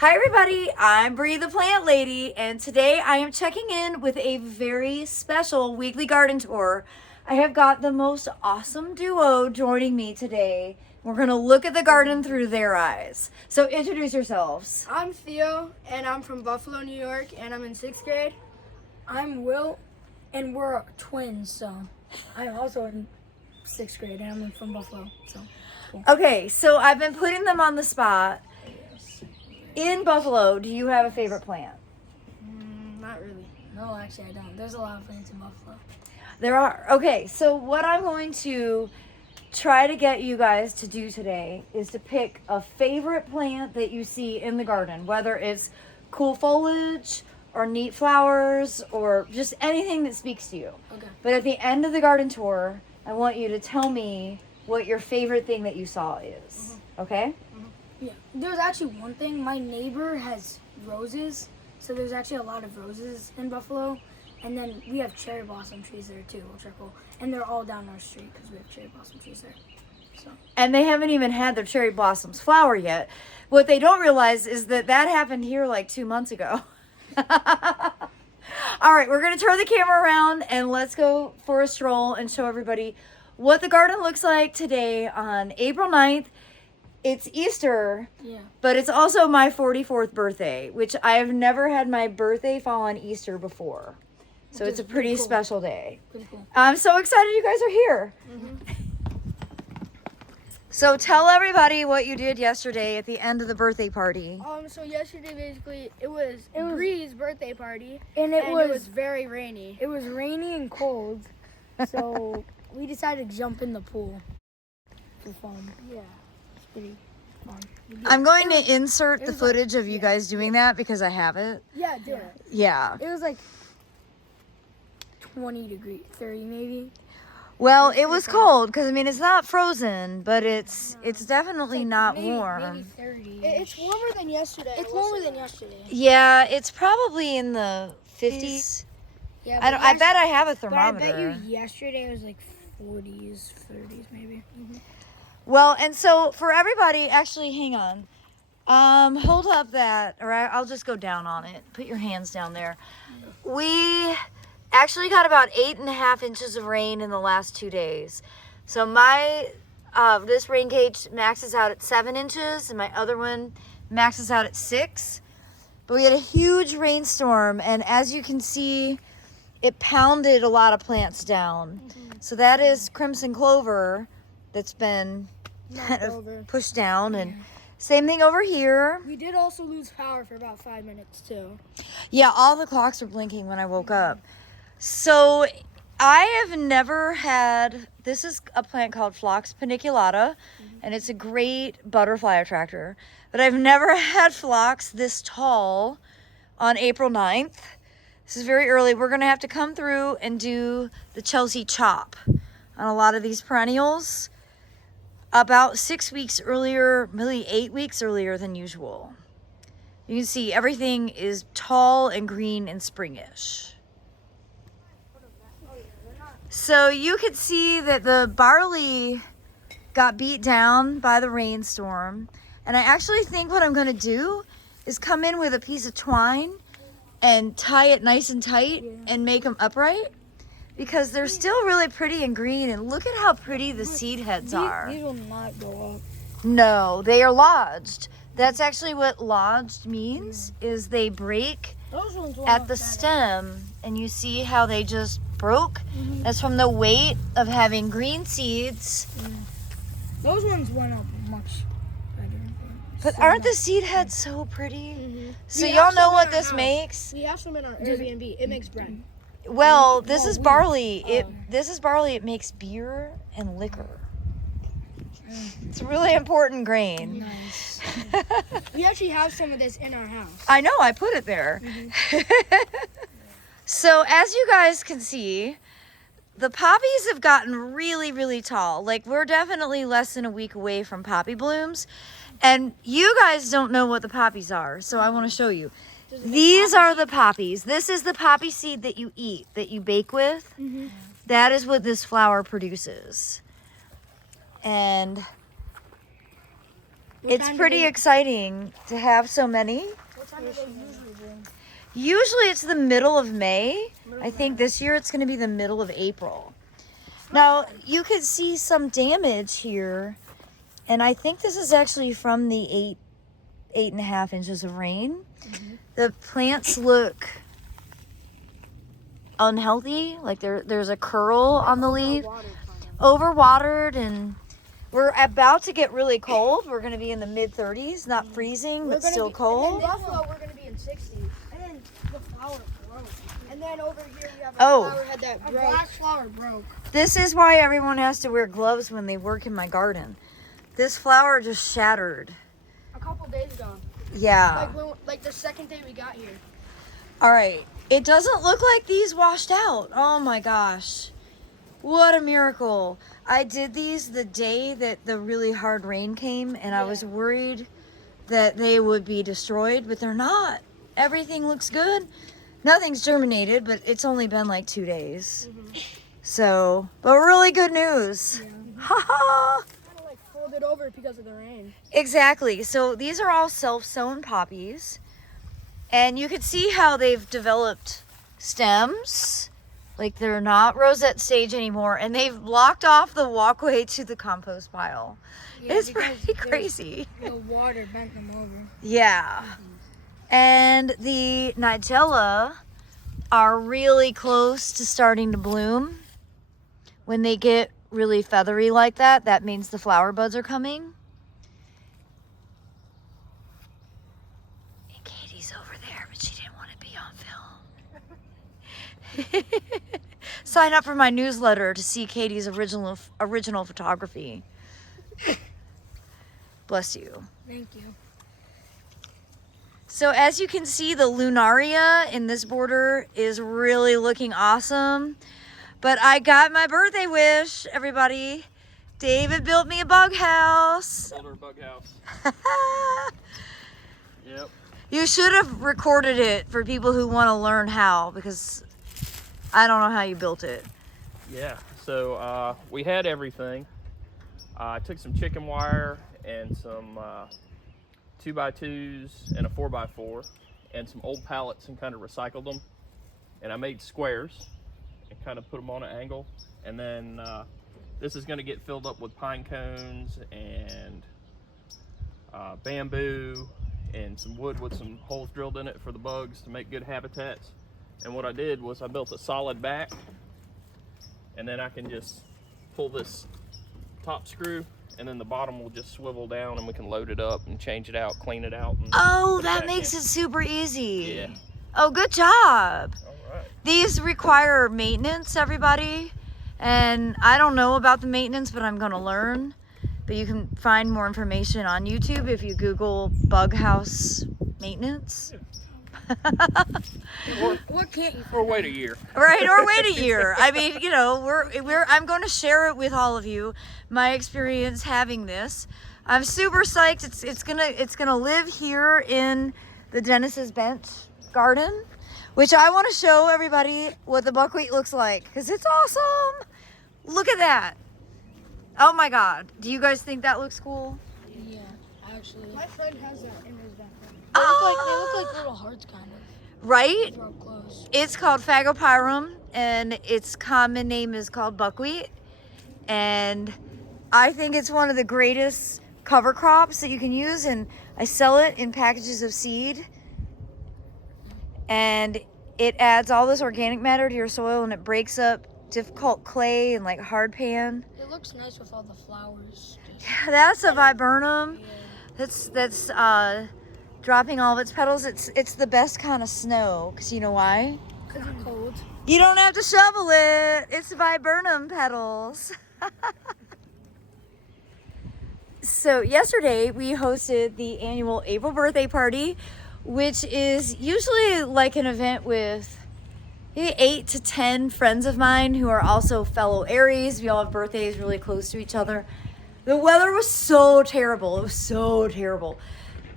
Hi everybody, I'm Bree the Plant Lady, and today I am checking in with a very special weekly garden tour. I have got the most awesome duo joining me today. We're going to look at the garden through their eyes. So introduce yourselves. I'm Theo, and I'm from Buffalo, New York, and I'm in 6th grade. I'm Will, and we're twins, so I'm also in 6th grade, and I'm from Buffalo, so cool. Okay, so I've been putting them on the spot. In Buffalo, do you have a favorite plant? Not really. No, actually I don't. There's a lot of plants in Buffalo. There are. Okay, so what I'm going to try to get you guys to do today is to pick a favorite plant that you see in the garden, whether it's cool foliage or neat flowers or just anything that speaks to you. Okay. But at the end of the garden tour, I want you to tell me what your favorite thing that you saw is. Okay? Yeah. There's actually one thing. My neighbor has roses, so there's actually a lot of roses in Buffalo. And then we have cherry blossom trees there too, which are cool. And they're all down our street because we have cherry blossom trees there. So. And they haven't even had their cherry blossoms flower yet. What they don't realize is that happened here like 2 months ago. All right, we're going to turn the camera around and let's go for a stroll and show everybody what the garden looks like today on April 9th. It's Easter, but it's also my 44th birthday, which I have never had my birthday fall on Easter before. So it's a pretty special day. Pretty cool. I'm so excited you guys are here. So tell everybody what you did yesterday at the end of the birthday party. So yesterday basically it was Bree's birthday party, And it was very rainy. It was rainy and cold, so we decided to jump in the pool for fun. Yeah. Pretty fun. I'm going to insert the footage of you guys doing that because I have it. Yeah, do it. Yeah. It was like 20 degrees, 30 maybe. Well, it was cold because I mean it's not frozen, but it's definitely not warm. Maybe 30. It's warmer than yesterday. It's warmer than yesterday. Yeah, it's probably in the 50s. Yeah, I bet I have a But I thermometer. bet you yesterday it was like 40s, 30s maybe. Well, and so for everybody, actually, hang on. Hold up that, or I'll just go down on it. Put your hands down there. We actually got about 8.5 inches of rain in the last 2 days. So my, this rain gauge maxes out at 7 inches, and my other one maxes out at 6. But we had a huge rainstorm, and as you can see, it pounded a lot of plants down. So that is crimson clover that's been kind of pushed down, and same thing over here. We did also lose power for about 5 minutes too. Yeah, all the clocks were blinking when I woke up. So I have never had, this is a plant called Phlox paniculata, and it's a great butterfly attractor, but I've never had phlox this tall on April 9th. This is very early. We're going to have to come through and do the Chelsea chop on a lot of these perennials about 6 weeks earlier, maybe 8 weeks earlier than usual. You can see everything is tall and green and springish. So you could see that the barley got beat down by the rainstorm. And I actually think what I'm going to do is come in with a piece of twine and tie it nice and tight and make them upright, because they're still really pretty and green. And look at how pretty the seed heads are. These will not go up. No, they are lodged. That's actually what lodged means, is they break Those ones will at not the stand stem, and you see how they just broke. That's from the weight of having green seeds. up. Those ones went up much better. But aren't the seed heads so pretty? So We y'all have know some what in our this house. makes? We have some in our Airbnb. It makes bread. Well, this is barley. This is barley. It makes beer and liquor. It's a really important grain. Nice. We actually have some of this in our house. I know, I put it there. So as you guys can see, the poppies have gotten really, really tall. Like, we're definitely less than a week away from poppy blooms. And you guys don't know what the poppies are, so I want to show you. These are the poppies. This is the poppy seed that you eat, that you bake with. That is what this flower produces. And It's pretty exciting to have so many. What time do they usually bloom? Usually it's the middle of May. I think this year it's going to be the middle of April. Now, you could see some damage here. And I think this is actually from the 8.5 inches of rain. Mm-hmm. The plants look unhealthy. Like there's a curl on the leaf. Overwatered, and we're about to get really cold. We're going to be in the mid-30s, not freezing, but still cold. In Buffalo, we're going to be in 60s. And then the flower broke. And then over here, we have a Oh. flower head that A broke. black flower broke. This is why everyone has to wear gloves when they work in my garden. This flower just shattered. A couple days ago. Yeah. Like the second day we got here. All right. It doesn't look like these washed out. Oh my gosh. What a miracle. I did these the day that the really hard rain came, and I was worried that they would be destroyed, but they're not. Everything looks good. Nothing's germinated, but it's only been like 2 days. So, but really good news. Ha ha. Kind of like folded over because of the rain. Exactly. So these are all self-sown poppies. And you can see how they've developed stems. Like they're not rosette stage anymore. And they've blocked off the walkway to the compost pile. Yeah, It's because pretty crazy. The water bent them over. Yeah. And the nigella are really close to starting to bloom. When they get really feathery like that, that means the flower buds are coming. And Katie's over there, but she didn't want to be on film. Sign up for my newsletter to see Katie's original photography. Bless you. Thank you. So as you can see, the lunaria in this border is really looking awesome. But I got my birthday wish, everybody. David built me a bug house. Build her a bug house. Yep. You should have recorded it for people who want to learn how, because I don't know how you built it. Yeah. So we had everything. I took some chicken wire and some 2x2s and a 4x4 and some old pallets and kind of recycled them. And I made squares and kind of put them on an angle. And then this is going to get filled up with pine cones and bamboo and some wood with some holes drilled in it for the bugs to make good habitats. And what I did was I built a solid back, and then I can just pull this top screw, and then the bottom will just swivel down, and we can load it up and change it out, clean it out. And Oh, put it that back makes in. it super easy. Yeah. Oh, good job. All right. These require maintenance, everybody. And I don't know about the maintenance, but I'm going to learn. But you can find more information on YouTube if you Google bug house maintenance. What can't you? Or wait a year. Right, or wait a year. I mean, you know, I'm going to share it with all of you, my experience having this. I'm super psyched. It's gonna live here in the Dennis's Bench garden, which I want to show everybody what the buckwheat looks like, because it's awesome. Look at that. Oh my God. Do you guys think that looks cool? Yeah, actually. My friend has that in his backyard. They look like little hearts, kind of. Right? They're up close. It's called Phagopyrum, and its common name is called buckwheat. And I think it's one of the greatest cover crops that you can use, and I sell it in packages of seed. And it adds all this organic matter to your soil, and it breaks up difficult clay and like hard pan. It looks nice with all the flowers. That's a viburnum. Yeah. That's dropping all of its petals. It's the best kind of snow, because you know why? Because it's cold. You don't have to shovel it. It's viburnum petals. So yesterday we hosted the annual April birthday party, which is usually like an event with maybe 8 to 10 friends of mine who are also fellow Aries. We all have birthdays really close to each other. The weather was so terrible. It was so terrible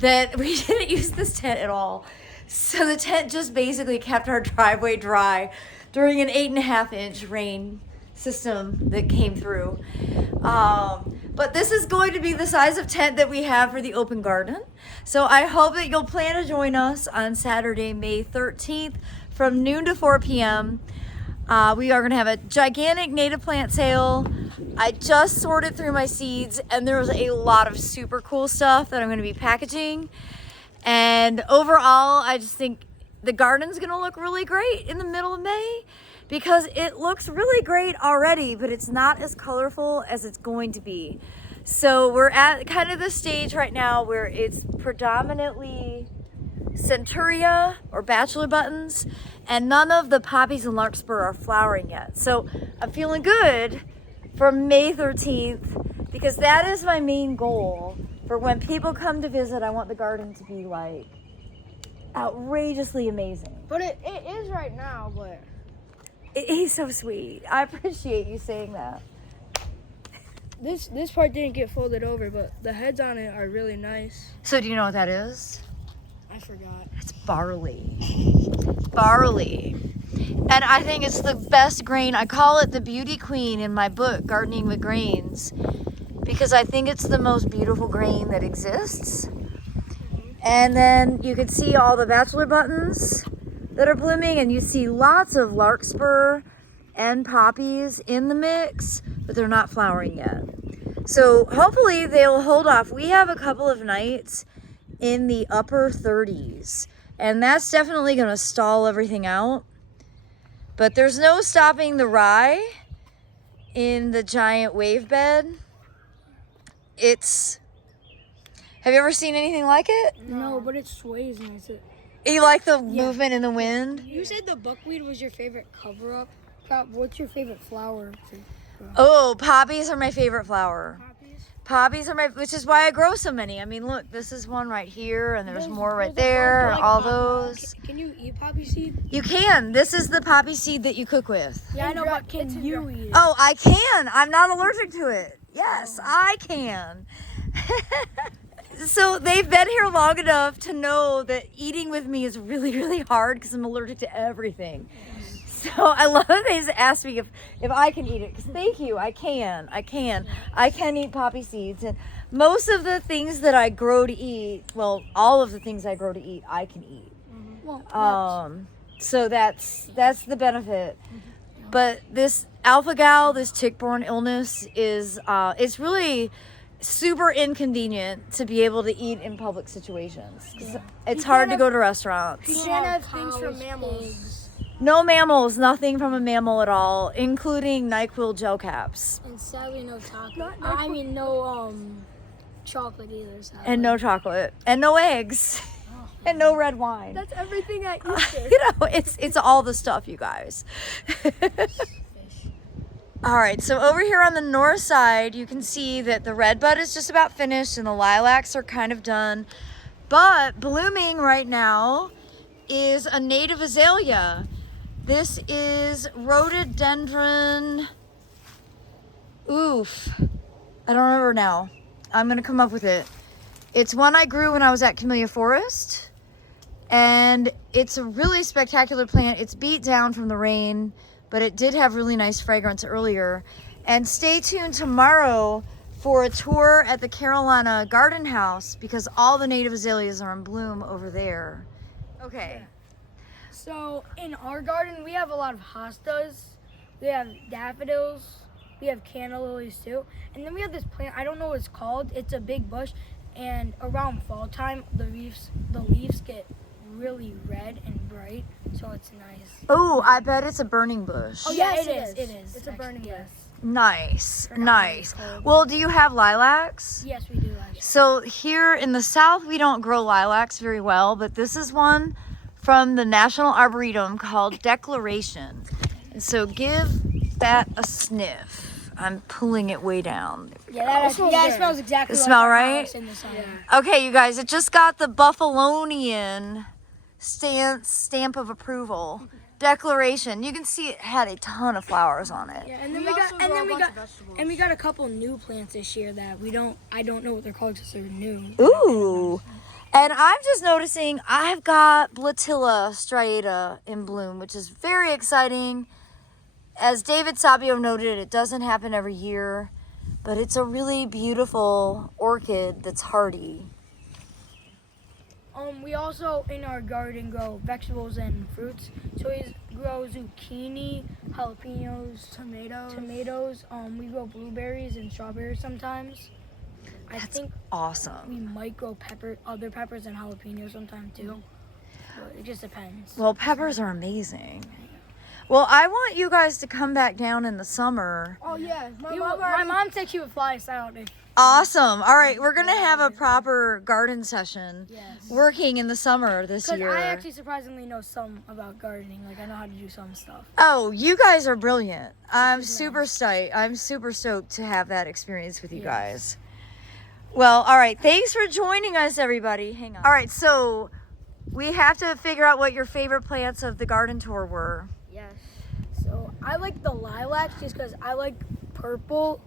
that we didn't use this tent at all. So the tent just basically kept our driveway dry during an 8.5 inch rain system that came through. But this is going to be the size of tent that we have for the open garden. So I hope that you'll plan to join us on Saturday, May 13th from noon to 4 p.m. We are going to have a gigantic native plant sale. I just sorted through my seeds and there was a lot of super cool stuff that I'm going to be packaging. And overall, I just think the garden's going to look really great in the middle of May because it looks really great already, but it's not as colorful as it's going to be. So we're at kind of the stage right now where it's predominantly centuria or bachelor buttons, and none of the poppies and larkspur are flowering yet. So I'm feeling good for May 13th because that is my main goal for when people come to visit. I want the garden to be like outrageously amazing. But it is right now, but He's so sweet. I appreciate you saying that. this part didn't get folded over, but the heads on it are really nice. So do you know what that is? I forgot. It's barley. Barley. And I think it's the best grain. I call it the beauty queen in my book, Gardening with Grains, because I think it's the most beautiful grain that exists. And then you can see all the bachelor buttons that are blooming, and you see lots of larkspur and poppies in the mix, but they're not flowering yet. So hopefully they'll hold off. We have a couple of nights in the upper 30s, and that's definitely going to stall everything out. But there's no stopping the rye in the giant wave bed. Have you ever seen anything like it? No, but it sways nice. You like the movement in the wind? You said the buckwheat was your favorite cover-up crop. What's your favorite flower? Oh, poppies are my favorite flower. Poppies? Poppies are which is why I grow so many. I mean, look, this is one right here, and there's more right there, and all those. Can you eat poppy seed? You can. This is the poppy seed that you cook with. Yeah, I know, but can you eat it? Oh, I can. I'm not allergic to it. Yes, I can. So they've been here long enough to know that eating with me is really, really hard because I'm allergic to everything. So I love that they just ask me if I can eat it. Because thank you, I can eat poppy seeds. And most of the things that I grow to eat, well, all of the things I grow to eat, I can eat. So that's the benefit. But this alpha-gal, this tick-borne illness is it's really super inconvenient to be able to eat in public situations. It's hard to go to restaurants. You can't have things from mammals. No mammals, nothing from a mammal at all, including NyQuil gel caps. And sadly, no chocolate. No chocolate either. Sadly. And no chocolate. And no eggs. And no red wine. That's everything I eat. You know, it's all the stuff, you guys. All right, so over here on the north side, you can see that the red bud is just about finished and the lilacs are kind of done. But blooming right now is a native azalea. This is rhododendron. Oof. I don't remember now. I'm going to come up with it. It's one I grew when I was at Camellia Forest. And it's a really spectacular plant. It's beat down from the rain, but it did have really nice fragrance earlier. And stay tuned tomorrow for a tour at the Carolina Garden House because all the native azaleas are in bloom over there. Okay. So in our garden, we have a lot of hostas, we have daffodils, we have canna lilies too, and then we have this plant, I don't know what it's called, it's a big bush, and around fall time, the leaves get really red and bright, so it's nice. Oh, I bet it's a burning bush. Oh yeah, it is. It's a burning bush. Nice, nice. Well, do you have lilacs? Yes, we do. Actually. So here in the south, we don't grow lilacs very well, but this is one from the National Arboretum called Declaration. And so give that a sniff. I'm pulling it way down. Yeah, it smells exactly It like smell our right? house in the summer. Okay, you guys, it just got the Buffalonian stamp of approval. Declaration. You can see it had a ton of flowers on it. Yeah, and then we got a couple new plants this year that I don't know what they're called because they're new. Ooh. And I'm just noticing I've got Blatilla striata in bloom, which is very exciting. As David Sabio noted, it doesn't happen every year, but it's a really beautiful orchid that's hardy. We also in our garden grow vegetables and fruits. So we grow zucchini, jalapenos, tomatoes. We grow blueberries and strawberries sometimes. I think Awesome. we might grow other peppers and jalapenos sometime too. But it just depends. Well, peppers are amazing. Well, I want you guys to come back down in the summer. Oh yeah, My mom said she would fly us out. Awesome. All right, we're going to have a proper garden session Yes. working in the summer this Because year. I actually surprisingly know some about gardening. Like I know how to do some stuff. Oh, you guys are brilliant. I'm is super stoked. I'm super stoked to have that experience with you Yes. guys. Well, all right. Thanks for joining us, everybody. Hang on. All right, so we have to figure out what your favorite plants of the garden tour were. Yes. So I like the lilacs just because I like purple.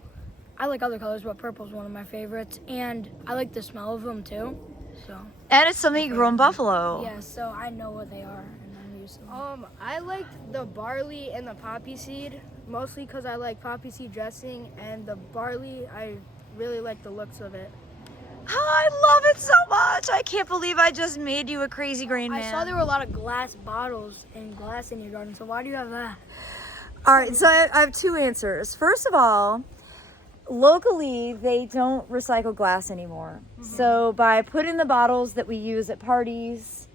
I like other colors, but purple is one of my favorites, and I like the smell of them too. So And it's something you grow in Buffalo. yeah, so I know what they are, and I'm used to them. I like the barley and the poppy seed, mostly because I like poppy seed dressing, and the barley, I really like the looks of it. Oh, I love it so much. I can't believe I just made you a crazy grain man. I saw there were a lot of glass bottles and glass in your garden. So why do you have that? All right, so I have two answers. First of all, locally, they don't recycle glass anymore. So by putting the bottles that we use at parties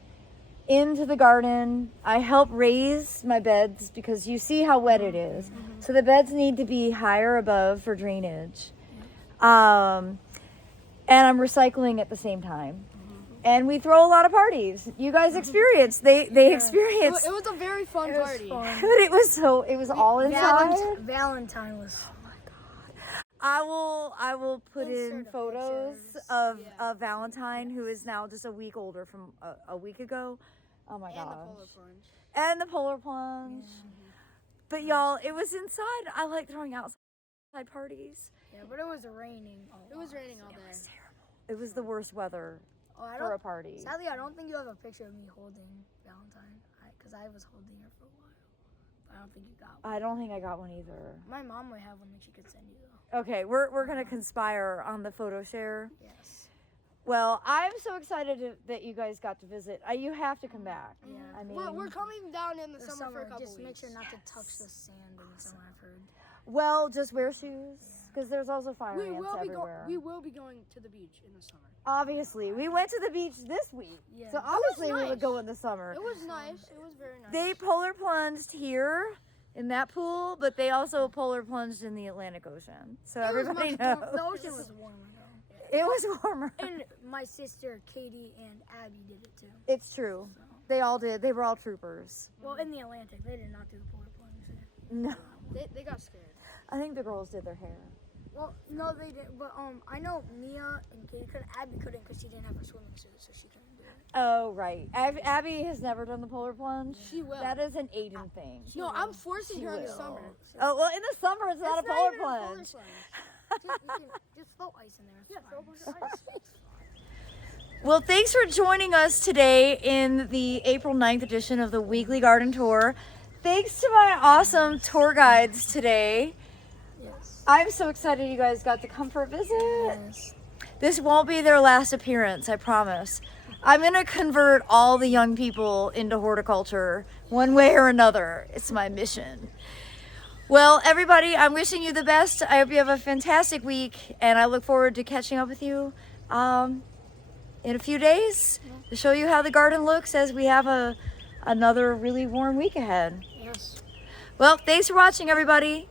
into the garden, I help raise my beds because you see how wet it is. So the beds need to be higher above for drainage. And I'm recycling at the same time. And we throw a lot of parties. You guys experience. They experience. It was a very fun party. But it was all inside. Valentine was. I will put in Insert photos pictures. of Valentine, who is now just a week older from a week ago. Oh my And gosh. the polar plunge. And the polar plunge. But y'all, it was inside. I like throwing outside parties. Yeah, but it was raining. It was raining all day. It was the worst weather Oh, I for a don't. party. Sadly, I don't think you have a picture of me holding Valentine, because I was holding her for a while. But I don't think you got one. I don't think I got one either. My mom might have one that she could send you though. Okay, we're gonna conspire on the photo share. Yes. Well, I'm so excited that you guys got to visit. You have to come back. Yeah. I mean, We're coming down in the The summer for a couple just weeks. make sure not to touch the sand in the summer. I've heard. well, just wear shoes because there's also fire We ants will be everywhere. we will be going to the beach in the summer. Obviously, we went to the beach this week, Yeah. so It was obviously we would nice. go in the summer. It was nice. It was very nice. They polar plunged here in that pool, but they also polar plunged in the Atlantic Ocean. So It was everybody much knows more- The ocean was warmer though. it was warmer. And my sister Katie and Abby did it too. It's true. They all did. They were all troopers. Well, in the Atlantic, they did not do the polar plunge there. No, they got scared. I think the girls did their hair. Well, no, they didn't. But I know Mia and Katie couldn't. Abby couldn't because she didn't have a swimming suit, so she couldn't do it. Oh, right. Abby has never done the polar plunge. She will. That is an Aiden thing. No, I'm forcing her in the will. summer. Oh, well, in the summer, it's not a polar plunge. Just throw ice in there. It's fine. Well, thanks for joining us today in the April 9th edition of the Weekly Garden Tour. Thanks to my awesome tour guides today. Yes. I'm so excited you guys got to come for a visit. Yes. This won't be their last appearance, I promise. I'm going to convert all the young people into horticulture one way or another. It's my mission. Well, everybody, I'm wishing you the best. I hope you have a fantastic week, and I look forward to catching up with you in a few days to show you how the garden looks as we have another really warm week ahead. Yes. Well, thanks for watching, everybody.